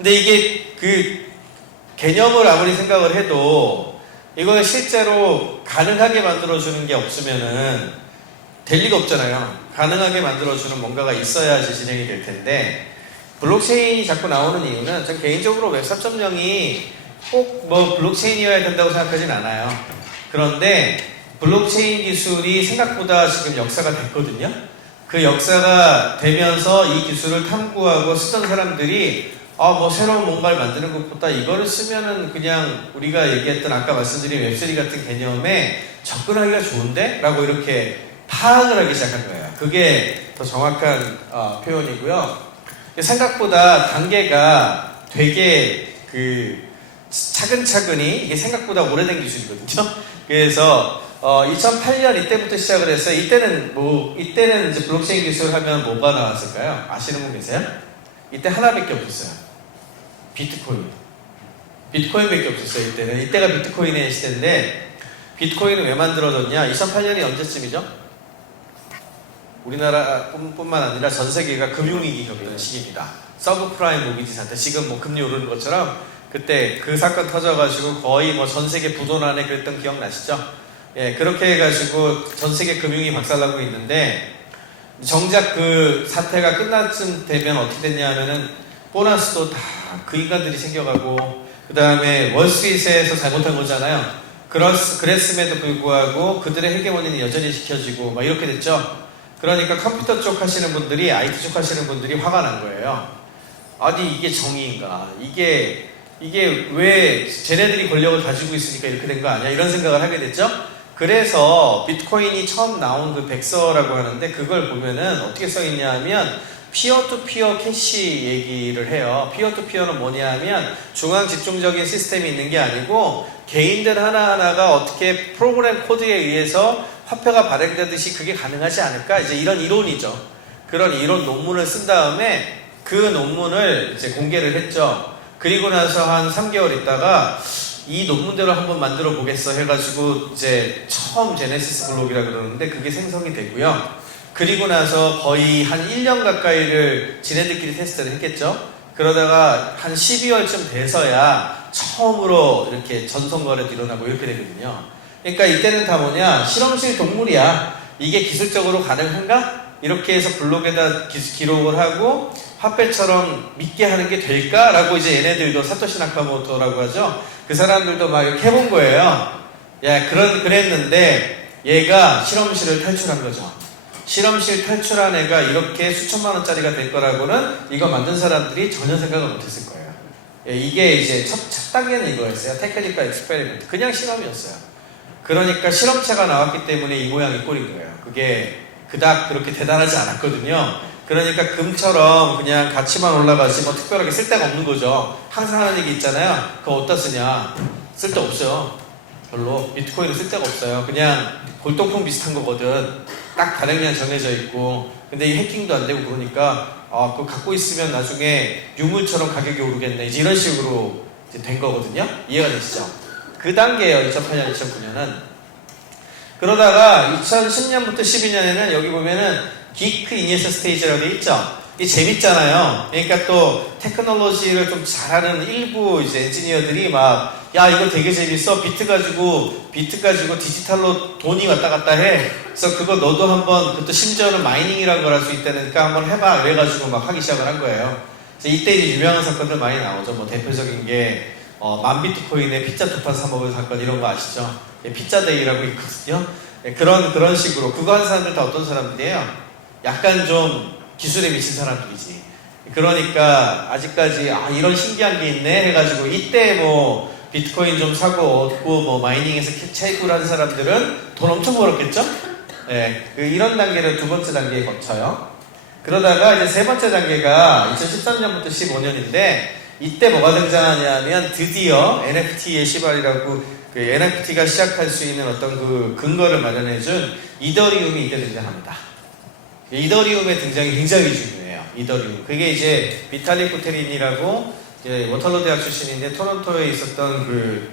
근데 이게 그 개념을 아무리 생각을 해도 이걸 실제로 가능하게 만들어주는 게 없으면은 될 리가 없잖아요. 가능하게 만들어주는 뭔가가 있어야지 진행이 될 텐데, 블록체인이 자꾸 나오는 이유는 전 개인적으로 웹 3.0이 꼭 뭐 블록체인이어야 된다고 생각하진 않아요. 그런데 블록체인 기술이 생각보다 지금 역사가 됐거든요. 그 역사가 되면서 이 기술을 탐구하고 쓰던 사람들이 뭐 새로운 뭔가를 만드는 것보다 이거를 쓰면은 그냥 우리가 얘기했던 아까 말씀드린 웹3 같은 개념에 접근하기가 좋은데? 라고 이렇게 파악을 하기 시작한 거예요. 그게 더 정확한 표현이고요. 생각보다 단계가 되게 차근차근히 이게 생각보다 오래된 기술이거든요. 그래서 2008년 이때부터 시작을 했어요. 이때는 이제 블록체인 기술 하면 뭐가 나왔을까요? 아시는 분 계세요? 이때 하나밖에 없었어요. 비트코인. 비트코인밖에 없었어요. 이때가 비트코인의 시대인데, 비트코인은 왜 만들어졌냐? 2008년이 언제쯤이죠? 우리나라뿐만 아니라 전 세계가 금융위기 겪던 시기입니다. 서브프라임 모기지 사태, 지금 뭐 금리 오르는 것처럼 그때 그 사건 터져가지고 거의 뭐 전 세계 부도난에 그랬던 기억 나시죠? 예, 그렇게 해가지고 전 세계 금융이 박살나고 있는데, 정작 그 사태가 끝날쯤 되면 어떻게 됐냐 하면은 보너스도 다 그 인간들이 챙겨가고, 그 다음에 월스트리트에서 잘못한 거잖아요. 그랬음에도 불구하고 그들의 헤게모니는 여전히 지켜지고 막 이렇게 됐죠. 그러니까 컴퓨터 쪽 하시는 분들이, IT 쪽 하시는 분들이 화가 난 거예요. 아니 이게 정의인가? 이게 왜 쟤네들이 권력을 가지고 있으니까 이렇게 된 거 아니야? 이런 생각을 하게 됐죠. 그래서 비트코인이 처음 나온 그 백서라고 하는데, 그걸 보면은 어떻게 써있냐 하면 피어투피어 캐시 얘기를 해요. 피어투피어는 뭐냐 하면 중앙 집중적인 시스템이 있는 게 아니고 개인들 하나하나가 어떻게 프로그램 코드에 의해서 화폐가 발행되듯이 그게 가능하지 않을까? 이제 이런 이론이죠. 그런 이론 논문을 쓴 다음에 그 논문을 이제 공개를 했죠. 그리고 나서 한 3개월 있다가 이 논문대로 한번 만들어 보겠어 해가지고 이제 처음 제네시스 블록이라 그러는데 그게 생성이 되고요. 그리고 나서 거의 한 1년 가까이를 지네들끼리 테스트를 했겠죠. 그러다가 한 12월쯤 돼서야 처음으로 이렇게 전송거래도 일어나고 이렇게 되거든요. 그러니까 이때는 다 뭐냐, 실험실 동물이야. 이게 기술적으로 가능한가? 이렇게 해서 블록에다 기록을 하고 화폐처럼 믿게 하는 게 될까라고 이제 얘네들도 사토시 나카모토라고 하죠. 그 사람들도 막 이렇게 해본 거예요. 그랬는데 얘가 실험실을 탈출한 거죠. 실험실 탈출한 애가 이렇게 수천만 원짜리가 될 거라고는 이거 만든 사람들이 전혀 생각을 못했을 거예요. 이게 이제 첫 단계는 이거였어요. 테크니컬 엑스페리먼트. 그냥 실험이었어요. 그러니까 실험체가 나왔기 때문에 이 모양이 꼴인 거예요. 그게 그닥 그렇게 대단하지 않았거든요. 그러니까 금처럼 그냥 가치만 올라가지 뭐 특별하게 쓸데가 없는 거죠. 항상 하는 얘기 있잖아요. 그거 어디다 쓰냐? 쓸데 없어요. 별로. 비트코인은 쓸데가 없어요. 그냥 골동품 비슷한 거거든. 딱 발행량 정해져 있고, 근데 이 해킹도 안 되고 그러니까 그거 갖고 있으면 나중에 유물처럼 가격이 오르겠네. 이제 이런 식으로 이제 된 거거든요. 이해가 되시죠? 그 단계예요. 2008년, 2009년은. 그러다가 2010년부터 12년에는 여기 보면은 기크 이니셔 스테이지라고 돼 있죠. 이게 재밌잖아요. 그러니까 또 테크놀로지를 좀 잘하는 일부 이제 엔지니어들이 막, 야 이거 되게 재밌어. 비트 가지고 디지털로 돈이 왔다 갔다 해. 그래서 그거 너도 한번, 그것도 심지어는 마이닝이라는 걸 할 수 있다니까 한번 해봐. 그래가지고 막 하기 시작을 한 거예요. 그래서 이때 이제 유명한 사건들 많이 나오죠. 뭐 대표적인 게 만 비트코인에 피자 두 판 사 먹은 사건, 이런 거 아시죠? 피자데이라고 있거든요. 그런 식으로 그거 한 사람들 다 어떤 사람들이에요? 약간 좀 기술에 미친 사람들이지. 그러니까 아직까지 이런 신기한 게 있네 해가지고 이때 뭐 비트코인 좀 사고 얻고 뭐 마이닝에서 채굴 한 사람들은 돈 엄청 벌었겠죠? 이런 단계를 두 번째 단계에 거쳐요. 그러다가 이제 세 번째 단계가 2013년부터 15년인데, 이때 뭐가 등장하냐면 드디어 NFT의 시발이라고, 그 NFT가 시작할 수 있는 어떤 그 근거를 마련해준 이더리움이 이때 등장합니다. 이더리움의 등장이 굉장히 중요해요. 이더리움. 그게 이제 비탈릭 부테린이라고 이제 워털로 대학 출신인데 토론토에 있었던 그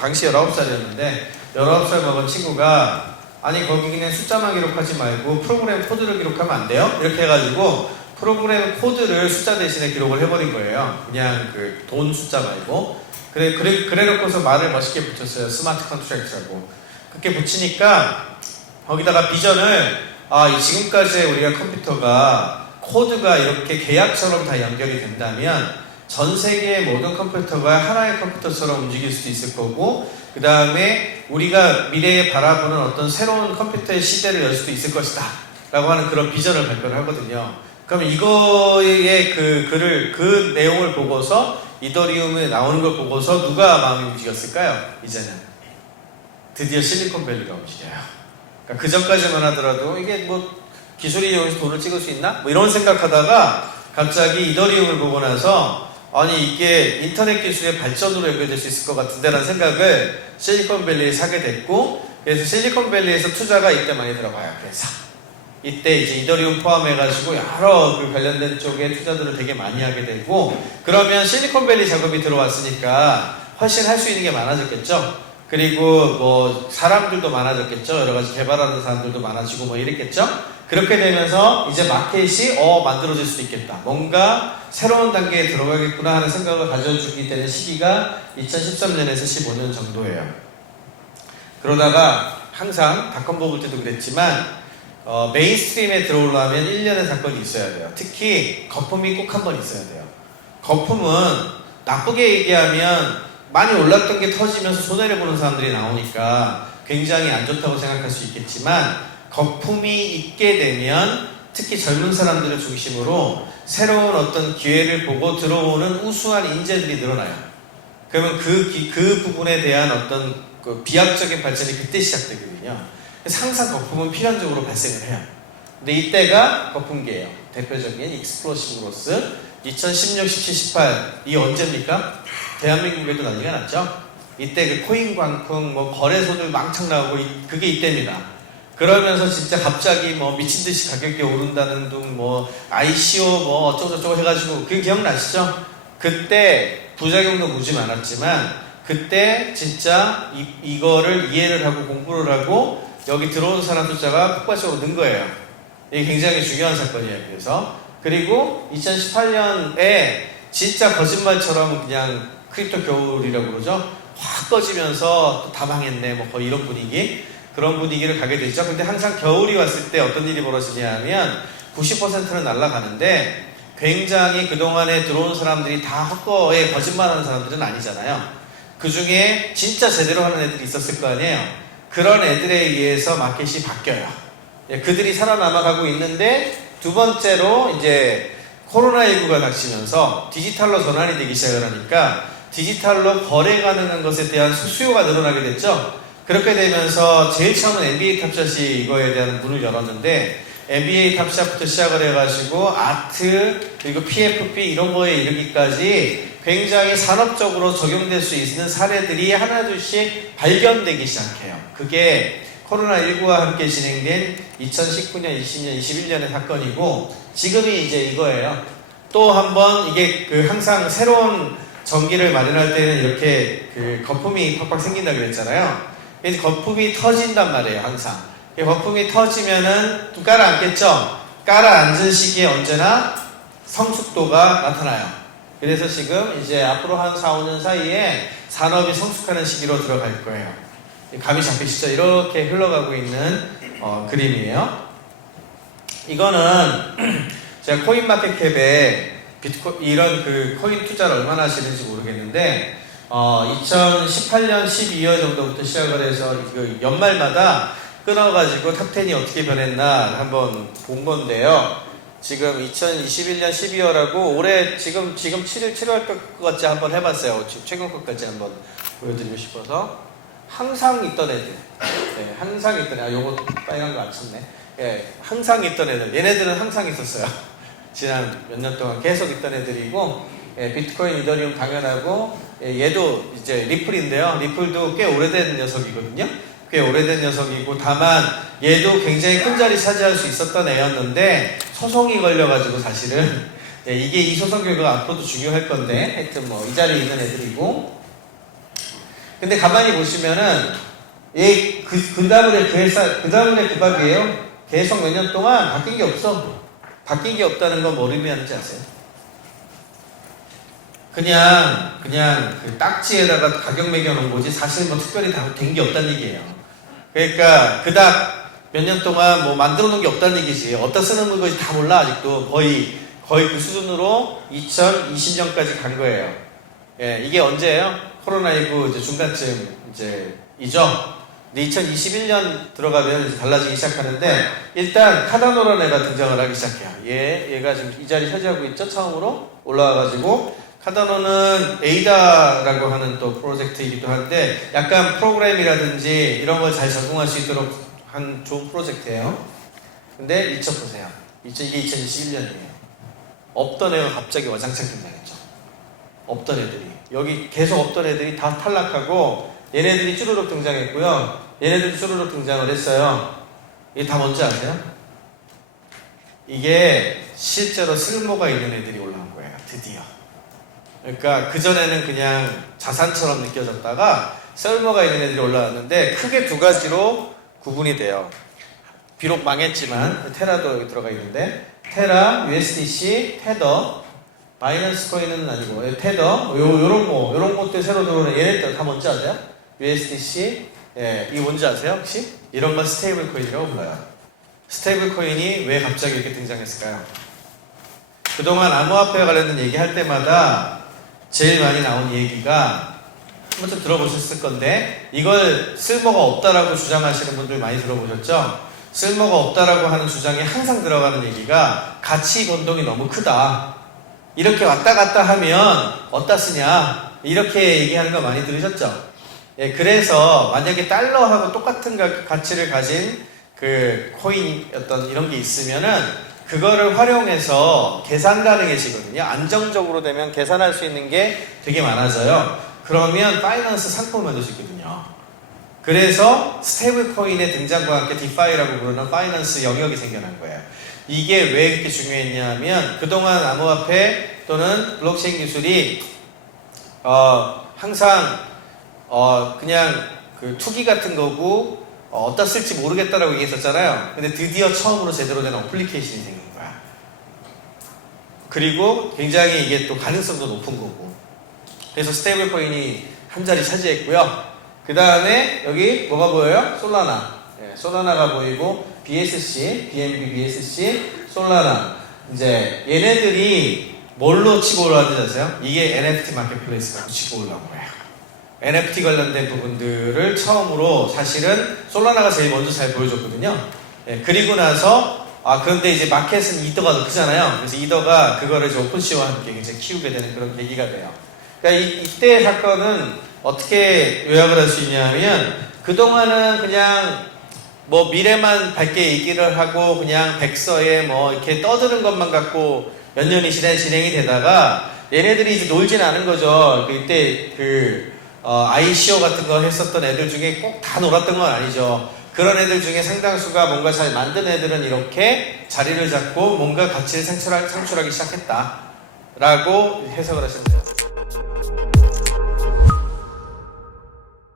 당시 19살이었는데 19살 먹은 친구가, 아니 거기 그냥 숫자만 기록하지 말고 프로그램 코드를 기록하면 안 돼요? 이렇게 해가지고 프로그램 코드를 숫자 대신에 기록을 해버린 거예요. 그냥 그 돈 숫자 말고. 그래 놓고서 말을 멋있게 붙였어요. 스마트 컨트랙트라고. 그렇게 붙이니까 거기다가 비전을 지금까지 우리가 컴퓨터가 코드가 이렇게 계약처럼 다 연결이 된다면 전 세계의 모든 컴퓨터가 하나의 컴퓨터처럼 움직일 수도 있을 거고, 그 다음에 우리가 미래에 바라보는 어떤 새로운 컴퓨터의 시대를 열 수도 있을 것이다 라고 하는 그런 비전을 발표를 하거든요. 그럼 이거의 그 내용을 보고서, 이더리움에 나오는 걸 보고서 누가 마음이 움직였을까요? 이제는 드디어 실리콘밸리가 움직여요. 그러니까 그 전까지만 하더라도 이게 뭐 기술이 여기서 돈을 찍을 수 있나? 뭐 이런 생각하다가 갑자기 이더리움을 보고 나서 아니 이게 인터넷 기술의 발전으로 연결될 수 있을 것 같은데 라는 생각을 실리콘밸리에 사게 됐고, 그래서 실리콘밸리에서 투자가 이때 많이 들어가요. 그래서 이때 이제 이더리움 포함해가지고 여러 그 관련된 쪽에 투자들을 되게 많이 하게 되고, 그러면 실리콘밸리 작업이 들어왔으니까 훨씬 할 수 있는 게 많아졌겠죠. 그리고 뭐 사람들도 많아졌겠죠. 여러 가지 개발하는 사람들도 많아지고 뭐 이랬겠죠. 그렇게 되면서 이제 마켓이 만들어질 수도 있겠다. 뭔가 새로운 단계에 들어가겠구나 하는 생각을 가져주게 되는 시기가 2013년에서 15년 정도예요. 그러다가 항상 닷컴 뽑을 때도 그랬지만 메인스트림에 들어오려면 1년의 사건이 있어야 돼요. 특히 거품이 꼭 한 번 있어야 돼요. 거품은 나쁘게 얘기하면 많이 올랐던 게 터지면서 손해를 보는 사람들이 나오니까 굉장히 안 좋다고 생각할 수 있겠지만, 거품이 있게 되면 특히 젊은 사람들을 중심으로 새로운 어떤 기회를 보고 들어오는 우수한 인재들이 늘어나요. 그러면 그 부분에 대한 어떤 그 비약적인 발전이 그때 시작되거든요. 그래서 항상 거품은 필연적으로 발생을 해요. 근데 이때가 거품기예요. 대표적인 익스플로시브 그로스 2016, 17, 18 이 언제입니까? 대한민국에도 난리가 났죠. 이때 그 코인 광풍 뭐 거래소들 망창 나오고 그게 이때입니다. 그러면서 진짜 갑자기 뭐 미친듯이 가격이 오른다는 둥 뭐 ICO 뭐 어쩌고저쩌고 해가지고 그 기억나시죠? 그때 부작용도 무지 많았지만 그때 진짜 이거를 이해를 하고 공부를 하고 여기 들어온 사람 숫자가 폭발적으로 는 거예요. 이게 굉장히 중요한 사건이에요. 그리고 2018년에 진짜 거짓말처럼 그냥 크립토 겨울이라고 그러죠. 확 꺼지면서 또 다 망했네 뭐 거의 이런 분위기, 그런 분위기를 가게 되죠. 근데 항상 겨울이 왔을 때 어떤 일이 벌어지냐 하면 90%는 날아가는데, 굉장히 그동안에 들어온 사람들이 다 헛거에 거짓말하는 사람들은 아니잖아요. 그 중에 진짜 제대로 하는 애들이 있었을 거 아니에요. 그런 애들에 의해서 마켓이 바뀌어요. 그들이 살아남아가고 있는데, 두 번째로 이제 코로나19가 닥치면서 디지털로 전환이 되기 시작을 하니까 디지털로 거래 가능한 것에 대한 수요가 늘어나게 됐죠. 그렇게 되면서 제일 처음은 NBA 탑샷이 이거에 대한 문을 열었는데, NBA 탑샷부터 시작을 해가지고 아트 그리고 PFP 이런 거에 이르기까지 굉장히 산업적으로 적용될 수 있는 사례들이 하나둘씩 발견되기 시작해요. 그게 코로나19와 함께 진행된 2019년, 20년, 21년의 사건이고, 지금이 이제 이거예요. 또 한번 이게 항상 새로운 전기를 마련할 때는 이렇게 거품이 팍팍 생긴다 그랬잖아요. 그래서 거품이 터진단 말이에요, 항상. 거품이 터지면은 또 깔아앉겠죠? 깔아앉은 시기에 언제나 성숙도가 나타나요. 그래서 지금 이제 앞으로 한 4, 5년 사이에 산업이 성숙하는 시기로 들어갈 거예요. 감이 잡히시죠? 이렇게 흘러가고 있는 그림이에요. 이거는 제가 코인마켓캡에 이런 코인 투자를 얼마나 하시는지 모르겠는데 2018년 12월 정도부터 시작을 해서 연말마다 끊어가지고 탑10이 어떻게 변했나 한번 본 건데요. 지금 2021년 12월하고 올해 지금 7월 것까지 한번 해봤어요. 최근 것까지 한번 보여드리고 싶어서. 항상 있던 애들, 네, 항상 있던 애들, 요거 빨간 거 안 쳤네. 예, 항상 있던 애들, 얘네들은 항상 있었어요. 지난 몇 년 동안 계속 있던 애들이고, 예, 비트코인, 이더리움 당연하고, 예, 얘도 이제 리플인데요. 리플도 꽤 오래된 녀석이거든요. 꽤 오래된 녀석이고, 다만 얘도 굉장히 큰 자리 차지할 수 있었던 애였는데 소송이 걸려가지고 사실은 예, 이게 이 소송 결과가 앞으로도 중요할 건데 하여튼 뭐 이 자리에 있는 애들이고, 근데 가만히 보시면은 그 다음에 그 밥이에요. 계속 몇 년 동안 바뀐 게 없어. 바뀐 게 없다는 건 뭘 의미하는지 아세요? 그냥 그 딱지에다가 가격 매겨놓은 거지 사실 뭐 특별히 다 된 게 없다는 얘기예요. 그러니까 그닥 몇 년 동안 뭐 만들어 놓은 게 없다는 얘기지. 어디다 쓰는 것이 다 몰라 아직도. 거의 그 수준으로 2020년까지 간 거예요. 예, 이게 언제예요? 코로나19 이제 중간쯤 이죠. 2021년 들어가면 이제 달라지기 시작하는데 일단 카다노라는 애가 등장을 하기 시작해요. 얘가 지금 이 자리 차지하고 있죠. 처음으로 올라와가지고 카다노는 에이다라고 하는 또 프로젝트이기도 한데 약간 프로그램이라든지 이런 걸 잘 적용할 수 있도록 한 좋은 프로젝트예요. 근데 미쳐보세요. 이게 2021년이에요. 없던 애가 갑자기 와장창 등장했죠. 없던 애들이. 여기 계속 없던 애들이 다 탈락하고 얘네들이 쭈루룩 등장했고요. 얘네들이 쭈루룩 등장을 했어요. 이게 다 뭔지 아세요? 이게 실제로 쓸모가 있는 애들이 올라온 거예요. 드디어. 그러니까 그전에는 그냥 자산처럼 느껴졌다가 쓸모가 있는 애들이 올라왔는데 크게 두 가지로 구분이 돼요. 비록 망했지만 테라도 여기 들어가 있는데 테라, USDC, 테더, 바이낸스 코인은 아니고 테더, 요런 것들 새로 들어오는 얘네들 다 뭔지 아세요? USDC, 예, 이게 뭔지 아세요? 혹시? 이런 건 스테이블 코인이라고 불러요. 스테이블 코인이 왜 갑자기 이렇게 등장했을까요? 그동안 암호화폐와 관련된 얘기할 때마다 제일 많이 나온 얘기가 한 번쯤 들어보셨을 건데 이걸 쓸모가 없다라고 주장하시는 분들 많이 들어보셨죠? 쓸모가 없다라고 하는 주장에 항상 들어가는 얘기가 가치 변동이 너무 크다. 이렇게 왔다 갔다 하면 어디다 쓰냐? 이렇게 얘기하는 거 많이 들으셨죠? 예, 그래서 만약에 달러하고 똑같은 가치를 가진 그 코인 어떤 이런 게 있으면은 그거를 활용해서 계산 가능해지거든요. 안정적으로 되면 계산할 수 있는 게 되게 많아져요. 그러면 파이낸스 상품을 만들 수 있거든요. 그래서 스테이블 코인의 등장과 함께 디파이라고 부르는 파이낸스 영역이 생겨난 거예요. 이게 왜 그렇게 중요했냐면 그동안 암호화폐 또는 블록체인 기술이 항상 그냥 그 투기 같은 거고 어디다 쓸지 모르겠다라고 얘기했었잖아요. 근데 드디어 처음으로 제대로 된 어플리케이션이 생긴 거야. 그리고 굉장히 이게 또 가능성도 높은 거고. 그래서 스테이블 코인이 한 자리 차지했고요. 그 다음에 여기 뭐가 보여요? 솔라나. 예, 솔라나가 보이고 BSC, BNB BSC, 솔라나. 이제 얘네들이 뭘로 치고 올라왔는지 아세요? 이게 NFT 마켓플레이스가 치고 올라온 거예요. NFT 관련된 부분들을 처음으로 사실은 솔라나가 제일 먼저 잘 보여줬거든요. 예, 그리고 나서 그런데 이제 마켓은 이더가 더 크잖아요. 그래서 이더가 그거를 이제 오픈시와 함께 이제 키우게 되는 그런 계기가 돼요. 그러니까 이때의 사건은 어떻게 요약을 할 수 있냐면 그동안은 그냥 뭐 미래만 밝게 얘기를 하고 그냥 백서에 뭐 이렇게 떠드는 것만 갖고 몇 년이 진행이 되다가 얘네들이 이제 놀진 않은 거죠. 이때 ICO 같은 거 했었던 애들 중에 꼭 다 놀았던 건 아니죠. 그런 애들 중에 상당수가 뭔가 잘 만든 애들은 이렇게 자리를 잡고 뭔가 가치를 창출하기 시작했다라고 해석을 하시면 돼요.